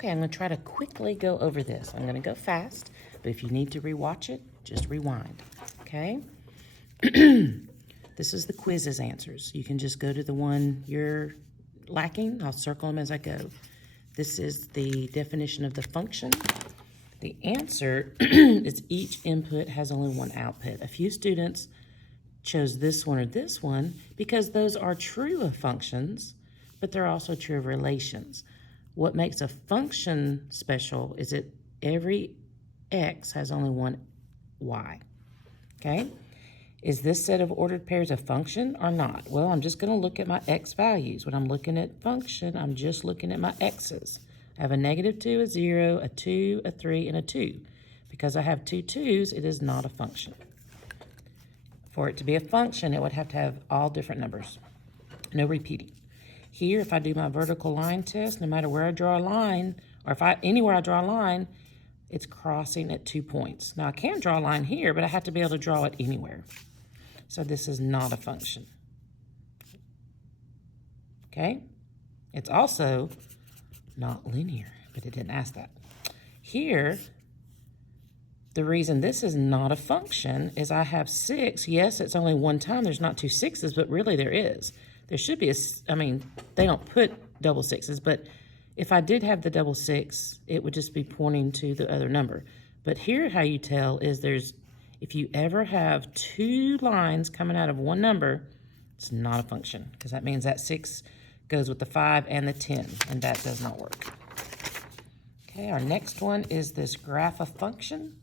Okay, I'm going to try to quickly go over this. I'm going to go fast, but if you need to rewatch it, just rewind, okay? This is the quiz's answers. You can just go to the one you're lacking. I'll circle them as I go. This is the definition of the function. The answer is each input has only one output. A few students chose this one or this one because those are true of functions, but they're also true of relations. What makes a function special is that every x has only one y, okay? Is this set of ordered pairs a function or not? Well, I'm just going to look at my x values. When I'm looking at function, I'm just looking at my x's. I have a -2, a 0, a 2, a 3, and a 2. Because I have two 2's, it is not a function. For it to be a function, it would have to have all different numbers. No repeating. Here, if I do my vertical line test, no matter where I draw a line, or anywhere I draw a line, it's crossing at 2 points. Now, I can draw a line here, but I have to be able to draw it anywhere. So this is not a function. Okay? It's also not linear, but it didn't ask that. Here, the reason this is not a function is I have 6. Yes, it's only one time. There's not two 6's, but really there is. There should be they don't put double 6's, but if I did have the double 6, it would just be pointing to the other number. But here, how you tell is if you ever have two lines coming out of one number, it's not a function, because that means that 6 goes with the 5 and the 10, and that does not work. Okay, our next one is this graph of function.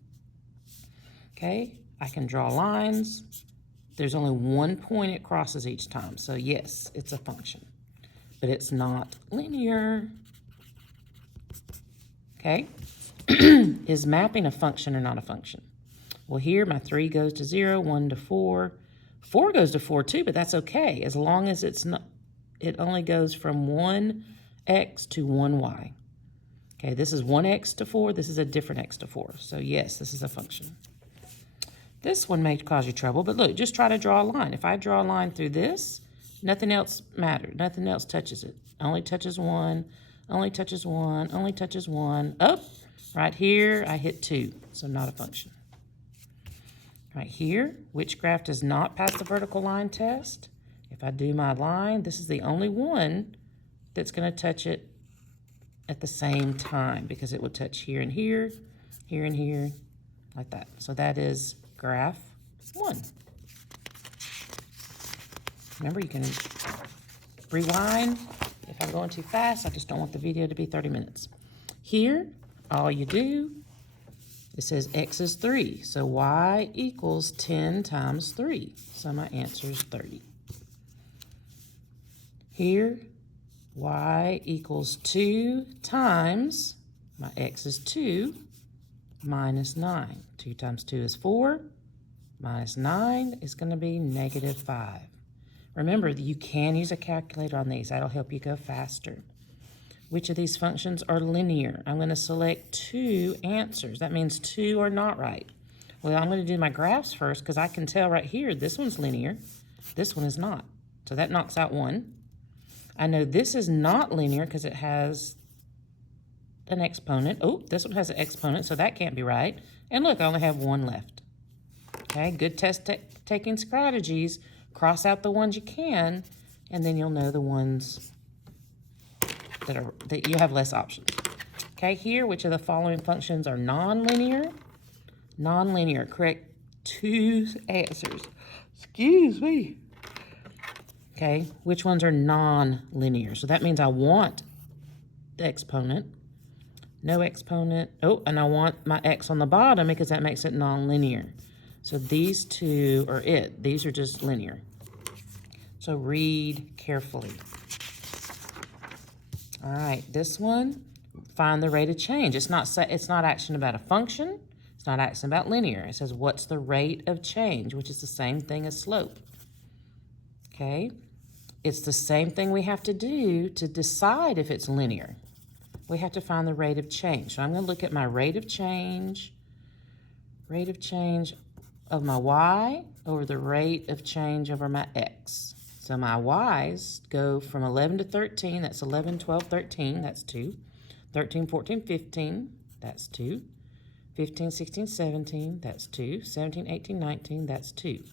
Okay, I can draw lines. There's only one point it crosses each time. So yes, it's a function, but it's not linear. Okay, is mapping a function or not a function? Well, here my 3 goes to 0, 1 to 4. 4 goes to 4 too, but that's okay as long as it only goes from 1x to 1y. Okay, this is 1x to 4. This is a different x to 4. So yes, this is a function. This one may cause you trouble, but look, just try to draw a line. If I draw a line through this, nothing else matters. Nothing else touches it. Only touches 1, only touches 1, only touches 1. Up, right here, I hit 2, so not a function. Right here, which graph does not pass the vertical line test? If I do my line, this is the only one that's going to touch it at the same time, because it would touch here and here, here and here, like that. So that is graph 1. Remember, you can rewind. If I'm going too fast, I just don't want the video to be 30 minutes. Here, all you do, it says x is 3, so y equals 10 times 3. So my answer is 30. Here, y equals 2 times, my x is 2, minus 9. 2 times 2 is 4. Minus 9 is going to be -5. Remember, you can use a calculator on these. That'll help you go faster. Which of these functions are linear? I'm going to select 2 answers. That means 2 are not right. Well, I'm going to do my graphs first because I can tell right here this one's linear. This one is not. So that knocks out 1. I know this is not linear because it has an exponent. Oh, this one has an exponent, so that can't be right. And look, I only have 1 left. Okay, good test-taking strategies. Cross out the ones you can, and then you'll know the ones that you have less options. Okay, here, which of the following functions are nonlinear? Nonlinear, correct 2 answers. Excuse me. Okay, which ones are non-linear? So that means I want the exponent, no exponent. Oh, and I want my x on the bottom because that makes it non-linear. So these 2 are it. These are just linear. So read carefully. All right, this one, find the rate of change. It's not asking about a function. It's not asking about linear. It says, what's the rate of change, which is the same thing as slope. Okay, it's the same thing we have to do to decide if it's linear. We have to find the rate of change. So I'm going to look at my rate of change of my y over the rate of change over my x. So my y's go from 11 to 13. That's 11, 12, 13. That's 2. 13, 14, 15, that's 2. 15, 16, 17, that's 2. 17, 18, 19, that's 2.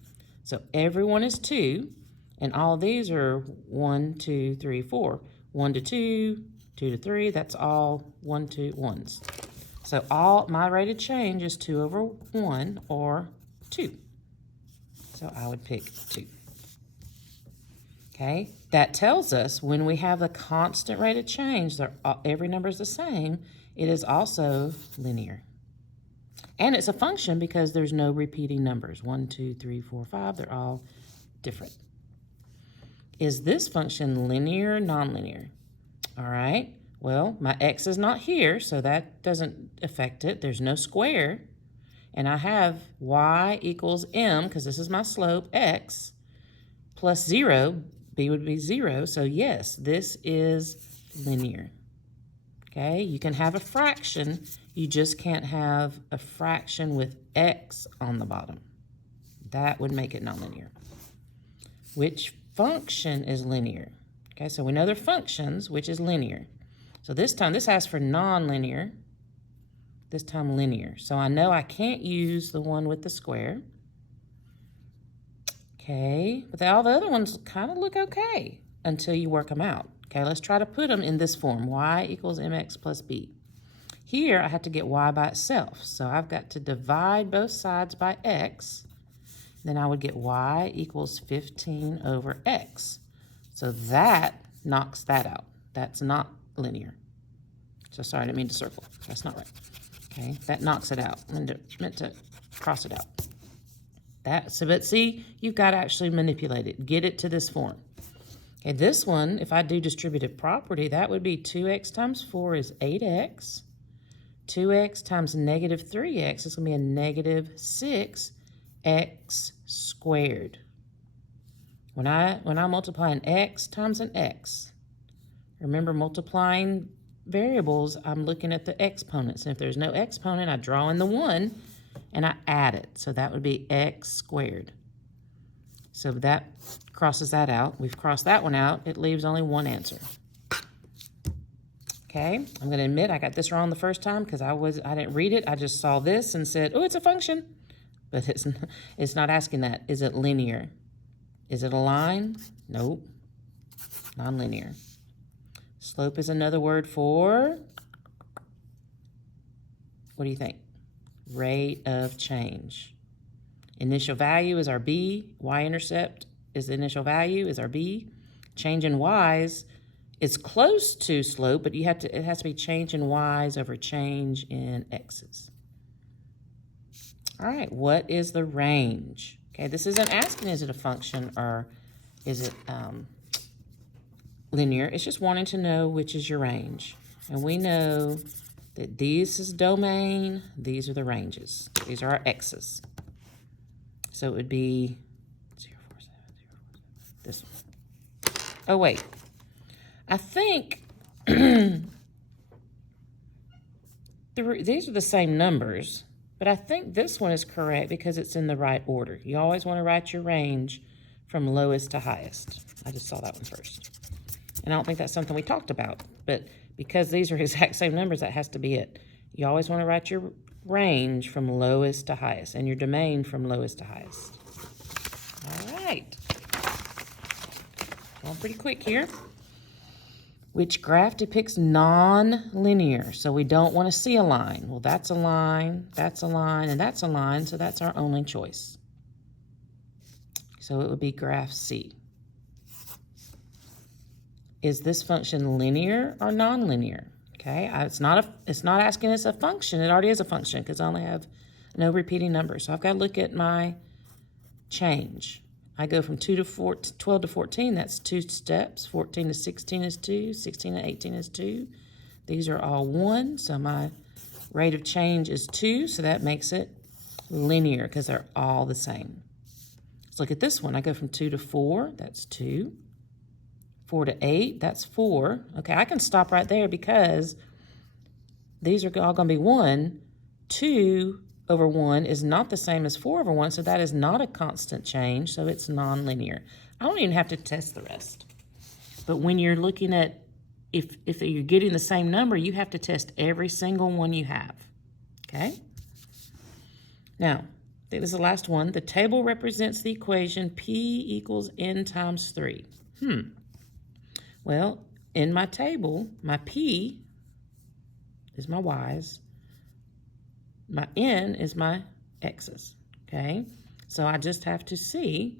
So everyone is 2, and all these are 1, 2, 3, 4. 1 to 2, 2 to 3, that's all 1, 2, 1s. So all my rate of change is 2 over 1 or 2. So I would pick 2. Okay, that tells us when we have the constant rate of change, every number is the same, it is also linear. And it's a function because there's no repeating numbers. 1, 2, 3, 4, 5, they're all different. Is this function linear or nonlinear? All right, well, my x is not here, so that doesn't affect it. There's no square. And I have y equals m, because this is my slope, x, plus 0. B would be 0, so yes, this is linear. Okay, you can have a fraction, you just can't have a fraction with x on the bottom. That would make it nonlinear. Which function is linear? Okay, so we know they're functions, which is linear. So this time, this asks for nonlinear, this time linear. So I know I can't use the one with the square. Okay, but all the other ones kind of look okay until you work them out. Okay, let's try to put them in this form, y equals mx plus b. Here, I have to get y by itself, so I've got to divide both sides by x. Then I would get y equals 15 over x. So that knocks that out. That's not linear. So sorry, I didn't mean to circle. That's not right. Okay, that knocks it out. I meant to cross it out. But see, you've got to actually manipulate it. Get it to this form. Okay, this one, if I do distributive property, that would be 2x times 4 is 8x. 2x times negative 3x is going to be a negative 6x squared. When I multiply an x times an x, remember multiplying variables, I'm looking at the exponents. And if there's no exponent, I draw in the 1 and I add it. So that would be x squared. So that crosses that out. We've crossed that one out. It leaves only one answer. Okay, I'm going to admit I got this wrong the first time because I didn't read it. I just saw this and said, oh, it's a function. But it's not asking that. Is it linear? Is it a line? Nope. Nonlinear. Slope is another word for, what do you think? Rate of change. Initial value is our b. Y-intercept is the initial value, is our b. Change in y's is close to slope, but it has to be change in y's over change in x's. All right, what is the range? Okay, this isn't asking is it a function or is it linear. It's just wanting to know which is your range. And we know that this is domain, these are the ranges. These are our x's. So it would be 0, 4, 7, 0, 4, 7, this one. Oh, wait. I think these are the same numbers, but I think this one is correct because it's in the right order. You always want to write your range from lowest to highest. I just saw that one first. And I don't think that's something we talked about, but because these are exact same numbers, that has to be it. You always want to write your range from lowest to highest and your domain from lowest to highest. All right. Going pretty quick here. Which graph depicts non-linear? So we don't want to see a line. Well, that's a line, and that's a line, so that's our only choice. So it would be graph C. Is this function linear or non-linear? Okay, it's not asking us a function. It already is a function because I only have no repeating numbers. So I've got to look at my change. I go from 12 to 14, that's 2 steps. 14 to 16 is 2. 16 to 18 is 2. These are all 1, so my rate of change is 2, so that makes it linear because they're all the same. Let's look at this one. I go from 2 to 4, that's 2. 4 to 8, that's 4. Okay, I can stop right there because these are all going to be 1. 2 over 1 is not the same as 4 over 1, so that is not a constant change, so it's nonlinear. I don't even have to test the rest. But when you're looking at if you're getting the same number, you have to test every single one you have, okay? Now, I think this is the last one. The table represents the equation P equals N times 3. Well, in my table, my P is my Y's. My N is my X's, okay? So I just have to see,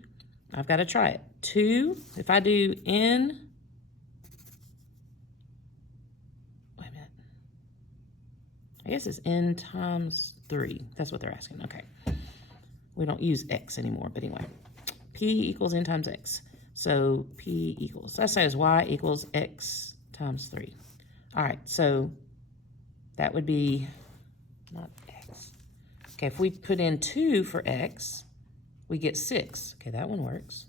I've got to try it. 2, if I do N, wait a minute. I guess it's N times 3. That's what they're asking, okay. We don't use X anymore, but anyway. P equals N times X. So P equals, that says Y equals X times 3. All right, so that would be, not X. Okay, if we put in 2 for X, we get 6. Okay, that one works.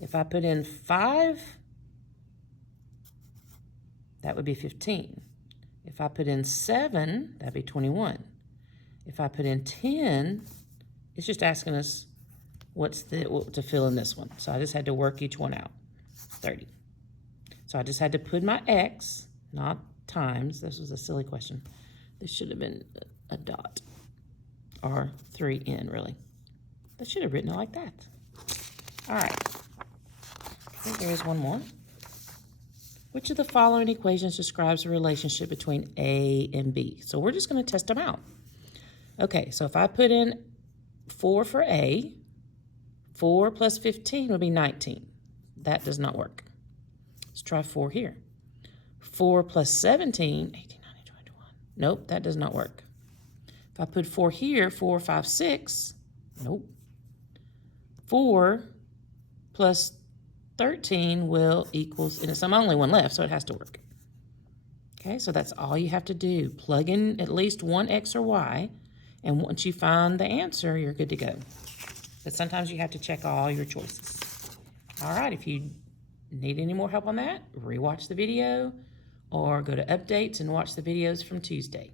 If I put in 5, that would be 15. If I put in 7, that'd be 21. If I put in 10, it's just asking us what to fill in this one. So I just had to work each one out. 30. So I just had to put my X, not times. This was a silly question. This should have been a dot. Or 3N, really. That should have written it like that. All right. I think there is one more. Which of the following equations describes the relationship between A and B? So we're just going to test them out. Okay, so if I put in 4 for A, 4 plus 15 would be 19. That does not work. Let's try 4 here. 4 plus 17, 18, 19, 20, 21. Nope, that does not work. If I put 4 here, 4, 5, 6, nope. 4 plus 13 will equals, and it's the only one left, so it has to work. Okay, so that's all you have to do. Plug in at least one X or Y, and once you find the answer, you're good to go. But sometimes you have to check all your choices. All right, if you need any more help on that, rewatch the video or go to updates and watch the videos from Tuesday.